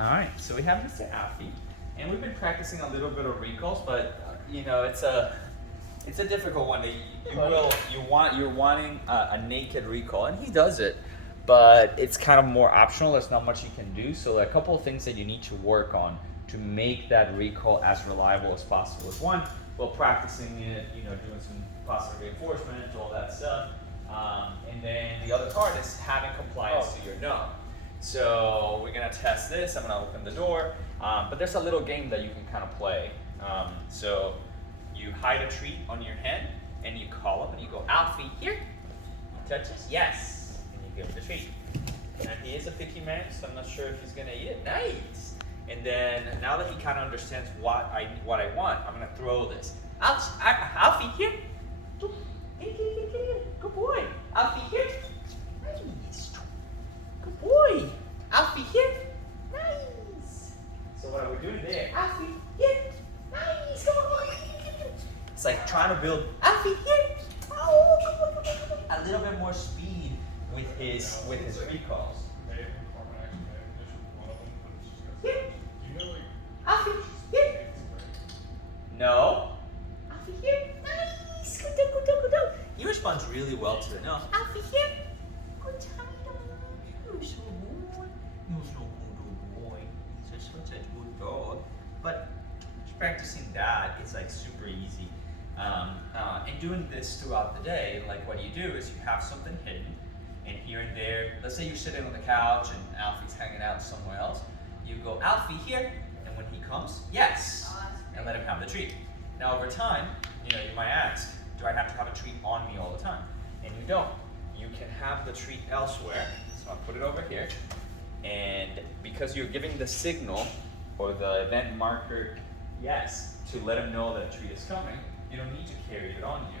Alright, so we have Mr. Alfie, and we've been practicing a little bit of recalls, but you know, it's a difficult one. You're wanting a naked recall, and he does it, but it's kind of more optional. There's not much you can do. So a couple of things that you need to work on to make that recall as reliable as possible is one, well, practicing it, you know, doing some positive reinforcement, all that stuff, and then the other part is having compliance to your no. So we're gonna test this. I'm gonna open the door, but there's a little game that you can kind of play. So you hide a treat on your hand, and you call him, and you go, Alfie, here. He touches, yes, and you give him the treat. And he is a picky man, so I'm not sure if he's gonna eat it. Nice. And then now that he kind of understands what I want, I'm gonna throw this. Alfie, here. Good boy. Alfie, here. Nice. Good boy. Alfie, here. Nice. So what are we doing there? Alfie, here. Nice. Come on. It's like trying to build Alfie, here. Oh, a little bit more speed with his recalls. Here. Alfie, here. No. Alfie, here. Nice. Good dog. He responds really well to the no. Alfie, here. Good time. You're so good. You're so good boy. He's such a good dog. But just practicing that is like super easy. And doing this throughout the day, like what you do is you have something hidden, and here and there, let's say you're sitting on the couch and Alfie's hanging out somewhere else, you go, Alfie, here, and when he comes, yes, and let him have the treat. Now over time, you know, you might ask, do I have to have a treat on me all the time? And you don't. You can have the treat elsewhere. So I'll put it over here, and because you're giving the signal or the event marker yes to let him know that a treat is coming, you don't need to carry it on you.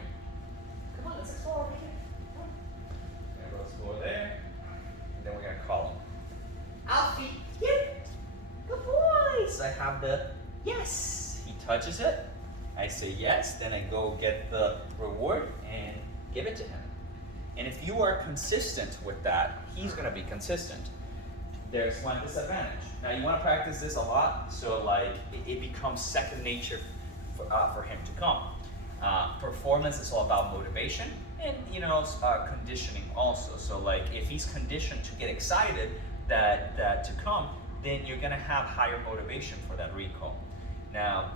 Come on, let's explore over here. Come on. Let's go there, and then we're gonna call him. Alfie, here. Good boy. So I have the yes. He touches it. I say yes. Then I go get the reward and give it to him. And if you are consistent with that, he's gonna be consistent. There's one disadvantage. Now you want to practice this a lot, so like it becomes second nature for him to come. Performance is all about motivation and conditioning also. So like if he's conditioned to get excited that to come, then you're gonna have higher motivation for that recall. Now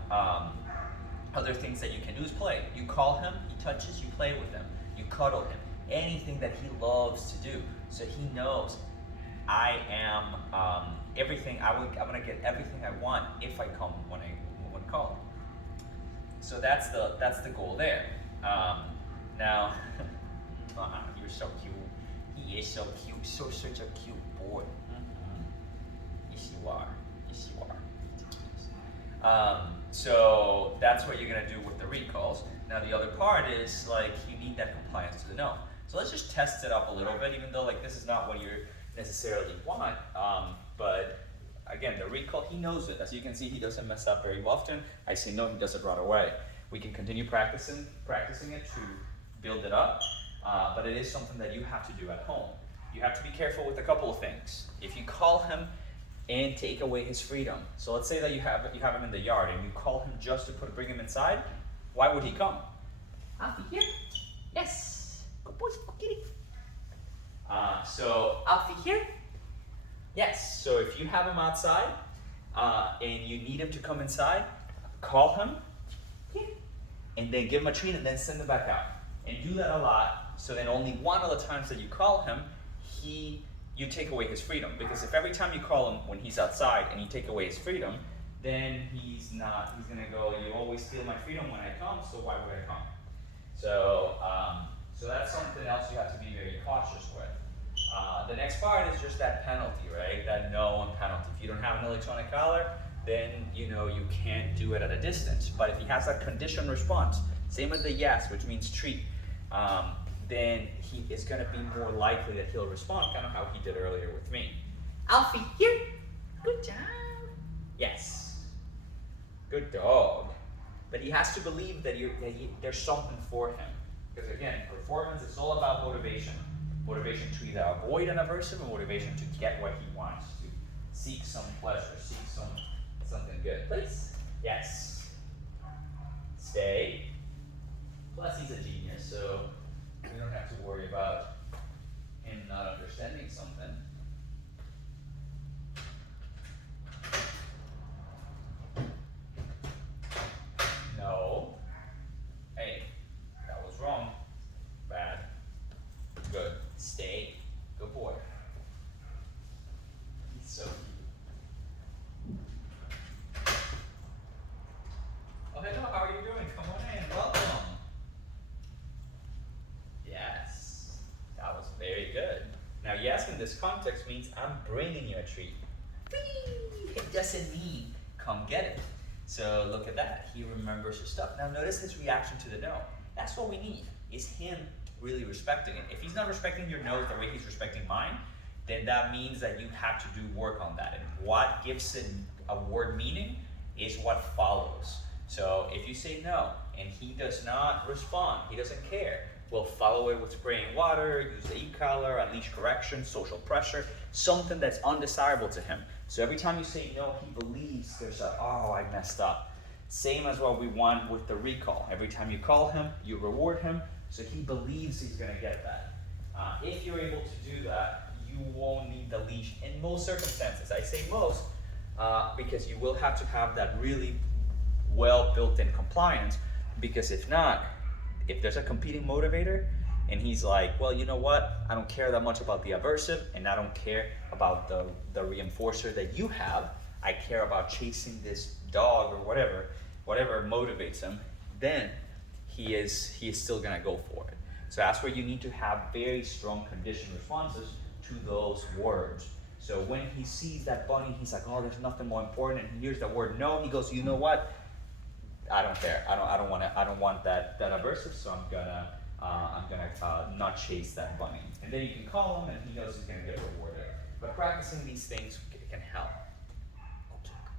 other things that you can do is play. You call him, he touches, you play with him, you cuddle him, anything that he loves to do, so he knows I am everything. I'm gonna get everything I want if I come when called. So that's the goal there. Now, you're so cute. He is so cute. Such a cute boy. Yes, you are. Yes, you are. So that's what you're gonna do with the recalls. Now the other part is like you need that compliance to the no. So let's just test it up a little bit, even though like this is not what you necessarily want. But again, the recall, he knows it. As you can see, he doesn't mess up very often. I say no, he does it right away. We can continue practicing it to build it up, but it is something that you have to do at home. You have to be careful with a couple of things. If you call him and take away his freedom, so let's say that you have him in the yard and you call him just to bring him inside, why would he come? Alfie, here. Yes. Good boy, good kitty. So Alfie, here. Yes. So if you have him outside and you need him to come inside, call him, here, and then give him a treat and then send him back out. And do that a lot, so then only one of the times that you call him, you take away his freedom. Because if every time you call him when he's outside and you take away his freedom, then he's gonna go, you always steal my freedom when I come, so why would I come? So that's something else you have to be very cautious with. The next part is just that penalty, right? That no and penalty. If you don't have an electronic collar, then you can't do it at a distance. But if he has that conditioned response, same as the yes, which means treat, then he is going to be more likely that he'll respond, kind of how he did earlier with me. Alfie, here. Good job. Yes. Good dog. But he has to believe that there's something for him. Because again, performance is all about motivation. Motivation to either avoid an aversive or motivation to get what he wants to. Seek some pleasure. Seek something good. Please. Yes. Stay. Plus, he's a genius, so we don't have to worry about him not understanding something. No. Hey, that was wrong. Bad. Good. Stay. Good boy. He's so cute. Oh, hello. How are you doing? Come on in. Welcome. Yes. That was very good. Now, yes, in this context means I'm bringing you a treat. It doesn't mean come get it. So look at that. He remembers his stuff. Now notice his reaction to the no. That's what we need, is him really respecting it. If he's not respecting your no the way he's respecting mine, then that means that you have to do work on that. And what gives it a word meaning is what follows. So if you say no and he does not respond, he doesn't care, we'll follow it with spraying water, use the e-collar, unleash correction, social pressure, something that's undesirable to him. So every time you say no, he believes there's a, oh, I messed up. Same as what we want with the recall. Every time you call him, you reward him, so he believes he's gonna get that. If you're able to do that, you won't need the leash in most circumstances. I say most because you will have to have that really well built-in compliance, because if not, if there's a competing motivator and he's like, well, you know what, I don't care that much about the aversive and I don't care about the reinforcer that you have, I care about chasing this dog or whatever motivates him, then he is still gonna go for it. So that's where you need to have very strong conditioned responses to those words. So when he sees that bunny, he's like, oh, there's nothing more important, and he hears the word no, he goes, you know what, I don't care. I don't want that aversive, so I'm gonna not chase that bunny. And then you can call him, and he knows he's gonna get rewarded. But practicing these things can help.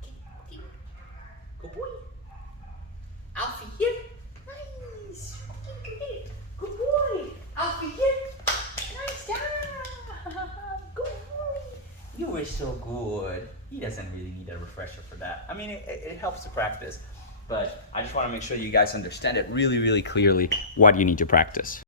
Okay. Good boy. Alfie here. Nice. Good boy. Alfie here. Nice job. Good boy. You were so good. He doesn't really need a refresher for that. I mean, it helps to practice. But I just want to make sure you guys understand it really, really clearly what you need to practice.